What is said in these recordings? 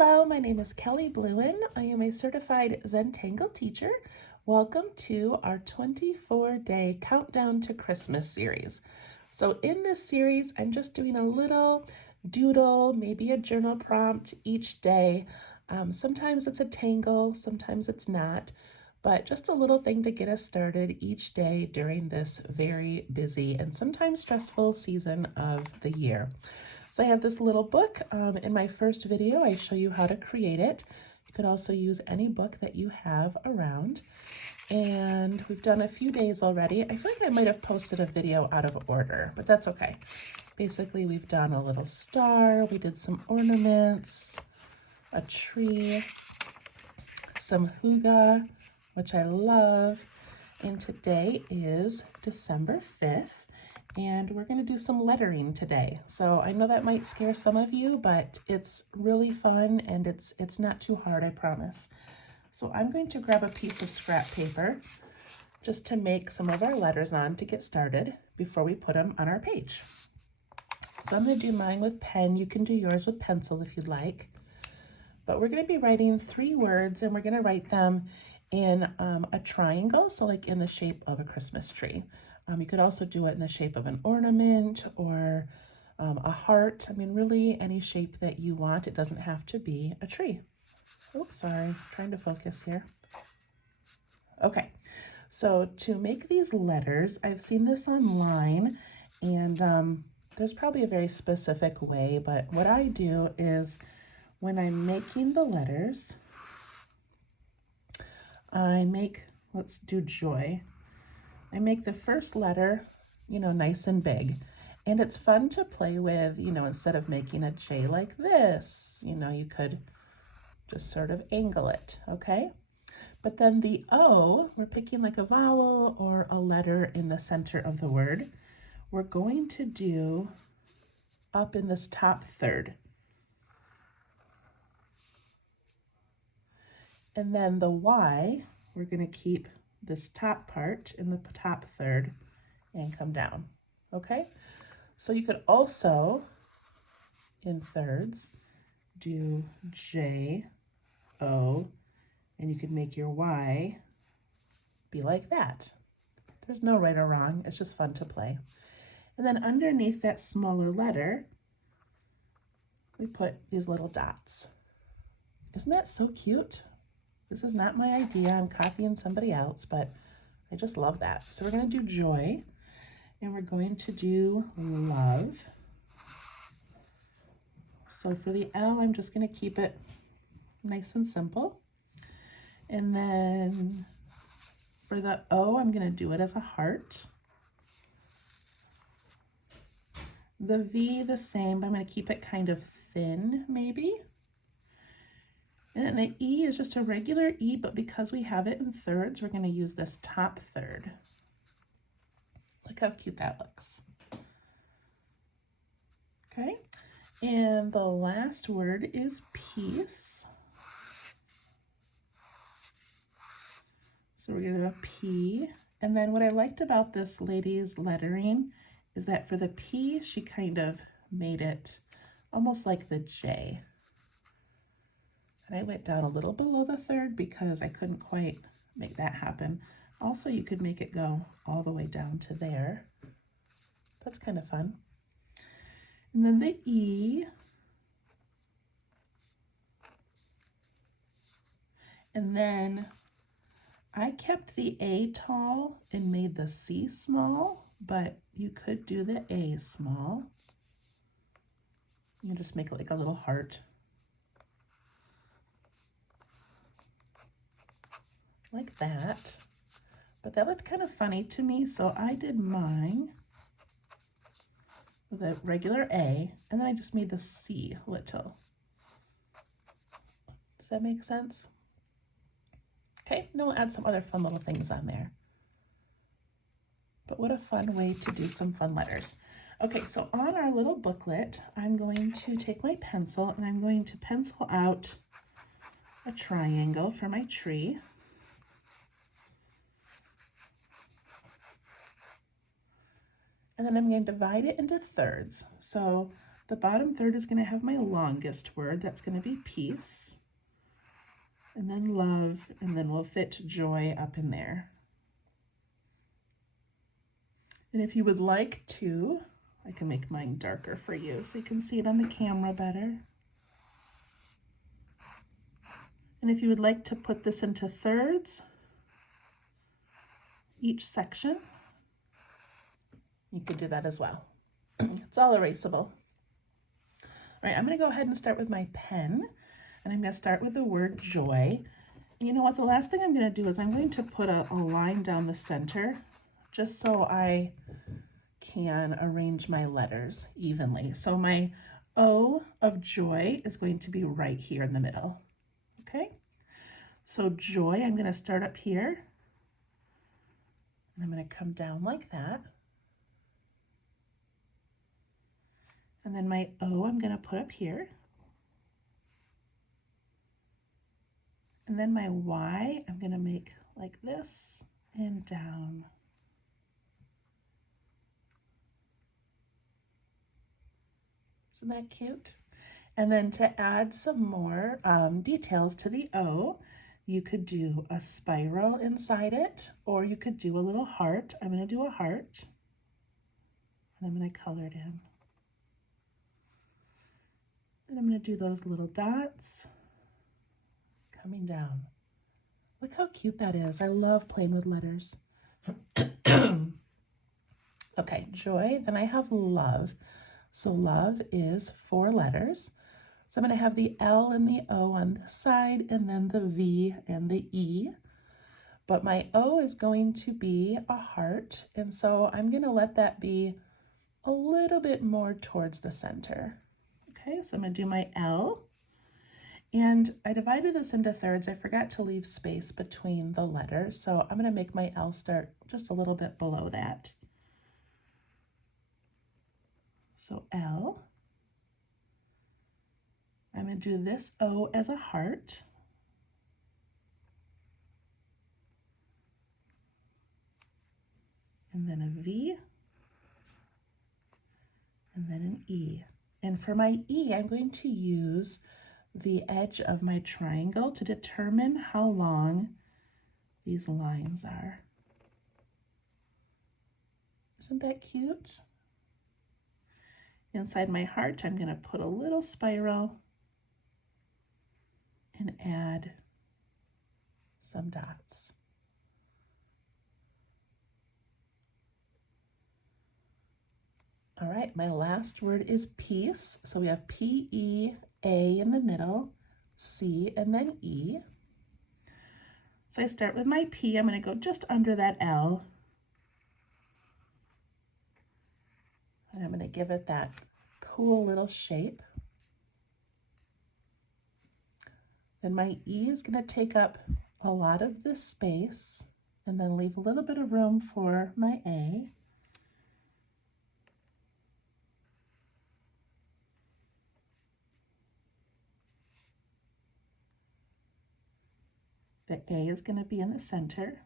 Hello, my name is Kelly Bluen. I am a certified Zen Tangle teacher. Welcome to our 24-day Countdown to Christmas series. So in this series, I'm just doing a little doodle, maybe a journal prompt each day. Sometimes it's a tangle, sometimes it's not, but just a little thing to get us started each day during this very busy and sometimes stressful season of the year. So I have this little book. In my first video, I show you how to create it. You could also use any book that you have around. And we've done a few days already. I feel like I might have posted a video out of order, but that's okay. Basically, we've done a little star. We did some ornaments, a tree, some hygge, which I love. And today is December 5th. And we're going to do some lettering today. So I know that might scare some of you, but it's really fun and it's not too hard, I promise. So I'm going to grab a piece of scrap paper just to make some of our letters on to get started before we put them on our page. So I'm going to do mine with pen. You can do yours with pencil if you'd like. But we're going to be writing 3 words, and we're going to write them in a triangle, so like in the shape of a Christmas tree. You could also do it in the shape of an ornament or a heart. I mean, really any shape that you want. It doesn't have to be a tree. Oops, sorry, trying to focus here. Okay, so to make these letters, I've seen this online, and there's probably a very specific way, but what I do is when I'm making the letters, let's do joy. I make the first letter, nice and big. And it's fun to play with, instead of making a J like this, you could just sort of angle it, okay? But then the O, we're picking like a vowel or a letter in the center of the word. We're going to do up in this top third. And then the Y, we're going to keep this top part in the top third and come down, okay? So you could also, in thirds, do J, O, and you could make your Y be like that. There's no right or wrong, it's just fun to play. And then underneath that smaller letter, we put these little dots. Isn't that so cute? This is not my idea, I'm copying somebody else, but I just love that. So we're going to do joy, and we're going to do love. So for the L, I'm just going to keep it nice and simple. And then for the O, I'm going to do it as a heart. The V, the same, but I'm going to keep it kind of thin, maybe. And then the E is just a regular E, but because we have it in thirds, we're going to use this top third. Look how cute that looks. Okay, and the last word is peace. So we're going to do a P. And then what I liked about this lady's lettering is that for the P, she kind of made it almost like the J. And I went down a little below the third because I couldn't quite make that happen. Also, you could make it go all the way down to there. That's kind of fun. And then the E. And then I kept the A tall and made the C small, but you could do the A small. You can just make it like a little heart. Like that. But that looked kind of funny to me, so I did mine with a regular A, and then I just made the C little. Does that make sense? Okay, then we'll add some other fun little things on there. But what a fun way to do some fun letters. Okay, so on our little booklet, I'm going to take my pencil and I'm going to pencil out a triangle for my tree. And then I'm going to divide it into thirds. So The bottom third is going to have my longest word. That's going to be peace. And then love, and then we'll fit joy up in there. And if you would like to, I can make mine darker for you so you can see it on the camera better. And if you would like to put this into thirds, each section, you could do that as well. It's all erasable. All right, I'm going to go ahead and start with my pen, and I'm going to start with the word joy. You know what, the last thing I'm going to do is I'm going to put a line down the center just so I can arrange my letters evenly. So my O of joy is going to be right here in the middle. Okay, so joy, I'm going to start up here, and I'm going to come down like that. And then my O I'm going to put up here. And then my Y I'm going to make like this and down. Isn't that cute? And then to add some more details to the O, you could do a spiral inside it, or you could do a little heart. I'm going to do a heart, and I'm going to color it in. And I'm going to do those little dots coming down. Look how cute that is. I love playing with letters. Okay, joy. Then I have love. So love is 4 letters. So I'm going to have the L and the O on this side, and then the V and the E. But my O is going to be a heart, and so I'm going to let that be a little bit more towards the center. Okay, so I'm going to do my L. And I divided this into thirds. I forgot to leave space between the letters, so I'm going to make my L start just a little bit below that. So L. I'm going to do this O as a heart. And then a V. And then an E. And for my E, I'm going to use the edge of my triangle to determine how long these lines are. Isn't that cute? Inside my heart, I'm going to put a little spiral and add some dots. All right, my last word is peace. So we have P-E-A in the middle, C, and then E. So I start with my P. I'm going to go just under that L. And I'm going to give it that cool little shape. Then my E is going to take up a lot of this space and then leave a little bit of room for my A. The A is going to be in the center.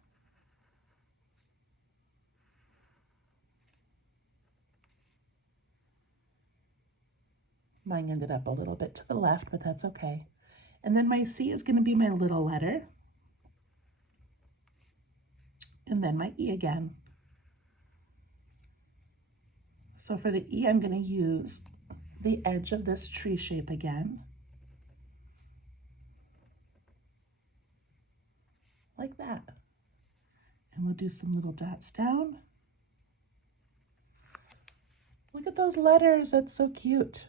Mine ended up a little bit to the left, but that's okay. And then my C is going to be my little letter. And then my E again. So for the E, I'm going to use the edge of this tree shape again. Like that. And we'll do some little dots down. Look at those letters, that's so cute.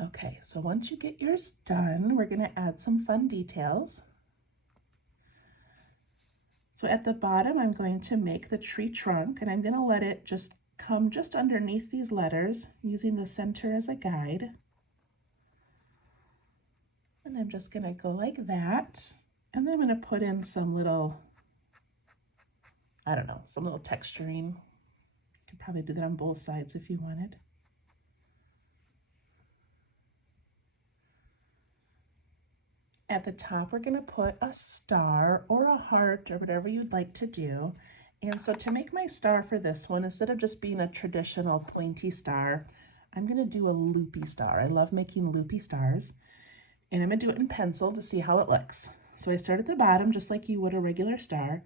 Okay, so once you get yours done, we're going to add some fun details. So at the bottom, I'm going to make the tree trunk, and I'm going to let it just come just underneath these letters using the center as a guide. And I'm just going to go like that. And then I'm going to put in some little, I don't know, some little texturing. You could probably do that on both sides if you wanted. At the top, we're gonna put a star or a heart or whatever you'd like to do. And so to make my star for this one, instead of just being a traditional pointy star, I'm gonna do a loopy star. I love making loopy stars. And I'm gonna do it in pencil to see how it looks. So I start at the bottom just like you would a regular star,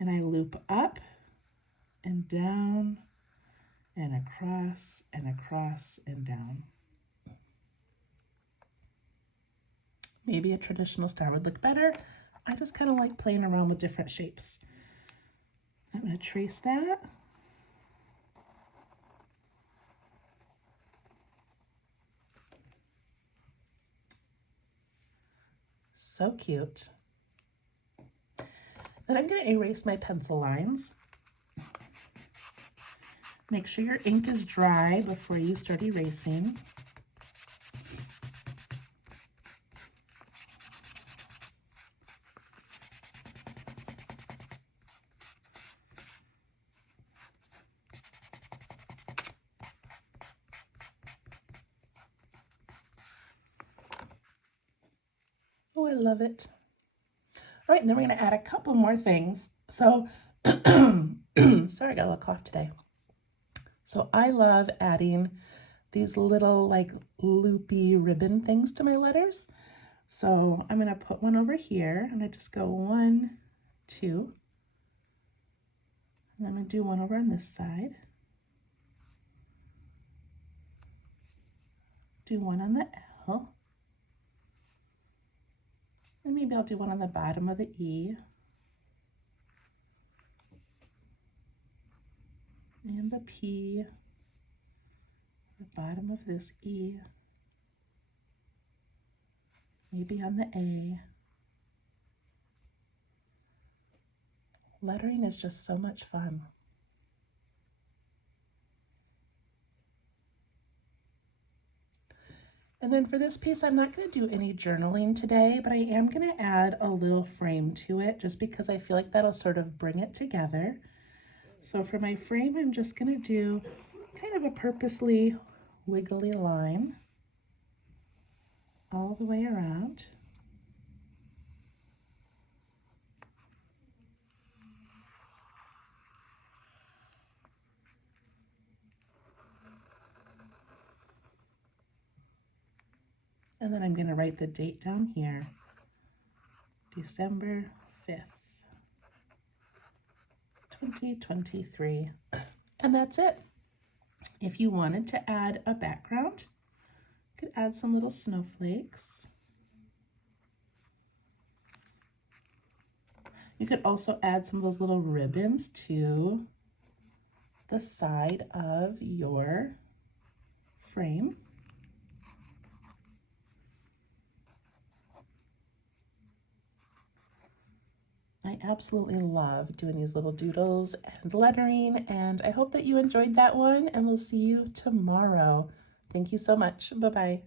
and I loop up and down and across and across and down. Maybe a traditional star would look better. I just kind of like playing around with different shapes. I'm going to trace that. So cute. Then I'm going to erase my pencil lines. Make sure your ink is dry before you start erasing. Oh, I love it. All right, and then we're going to add a couple more things. So, sorry, I got a little cough today. So I love adding these little like loopy ribbon things to my letters. So I'm going to put one over here, and I just go 1, 2. And I'm going to do one over on this side. Do one on the L. And maybe I'll do one on the bottom of the E. And the P. The bottom of this E. Maybe on the A. Lettering is just so much fun. And then for this piece, I'm not going to do any journaling today, but I am going to add a little frame to it just because I feel like that'll sort of bring it together. So for my frame, I'm just going to do kind of a purposely wiggly line all the way around. And then I'm going to write the date down here, December 5th, 2023. And that's it. If you wanted to add a background, you could add some little snowflakes. You could also add some of those little ribbons to the side of your frame. I absolutely love doing these little doodles and lettering, and I hope that you enjoyed that one, and we'll see you tomorrow. Thank you so much. Bye-bye.